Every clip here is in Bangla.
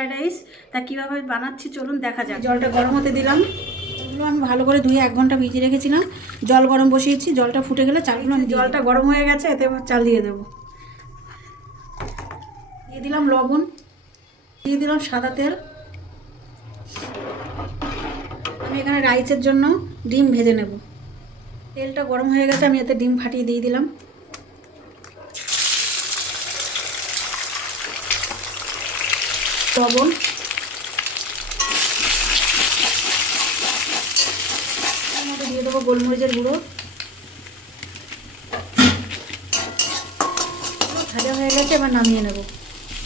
Fried rice. তা কীভাবে বানাচ্ছি চলুন দেখা যাক। জলটা গরম হতে দিলাম। এগুলো আমি ভালো করে ধুয়ে 1 ঘন্টা ভিজিয়ে রেখেছিলাম। জল গরম বসিয়েছি, জলটা ফুটে গেলে চালগুলো আমি জলটা গরম হয়ে গেছে, এতে চাল দিয়ে দেবো। দিয়ে দিলাম লবণ, দিয়ে দিলাম সাদা তেল। আমি এখানে রাইসের জন্য ডিম ভেজে নেব। তেলটা গরম হয়ে গেছে, আমি এতে ডিম ফাটিয়ে দিয়ে দিলাম। লবণ, তার মধ্যে দিয়ে দেবো গোলমরিচের গুঁড়ো। ভাজা হয়ে গেছে, এবার নামিয়ে নেব।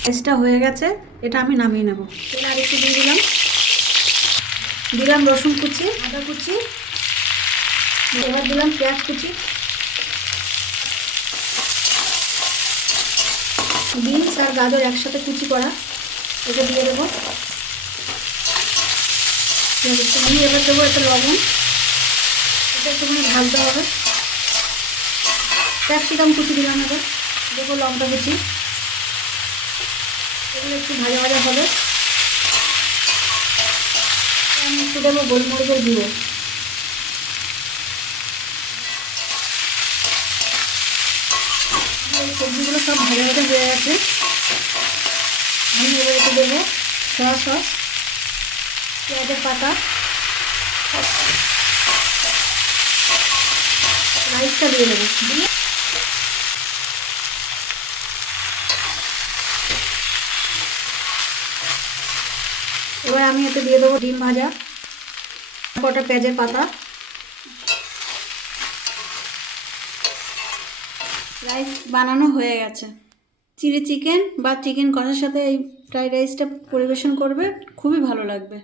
রাইসটা হয়ে গেছে, এটা আমি নামিয়ে নেব। তেল আর একটু দিয়ে দিলাম। দিলাম রসুন কুচি, আদা কুচি, এবার দিলাম পেঁয়াজ কুচি, বিনস আর গাজর একসাথে কুচি করা, এটা দিয়ে দেবো। একটুখানি এবার দেবো একটা লবণ, এটা একটুখানি ভাজতে হবে। ক্যাপসিকাম কুচি দিলাম, এবার দেবো লঙ্কা কুচি, এগুলো একটু ভাজা ভাজা হবে। আমি একটু দেবো গোলমরিচের গুঁড়ো। এই সবজিগুলো সব ভাজা ভাজা হয়ে গেছে। আমি এবার একটু দেবো সয়া সস, পেঁয়াজের পাতা, রাইসটা দিয়ে দেবো। দিয়ে এবার আমি এতে দিয়ে দেবো ডিম ভাজা, কটা পেঁয়াজের পাতা। রাইস বানানো হয়ে গেছে। চিলি চিকেন বা চিকেন কষার সাথে এই ফ্রাইড রাইসটা পরিবেশন করবে, খুবই ভালো লাগবে।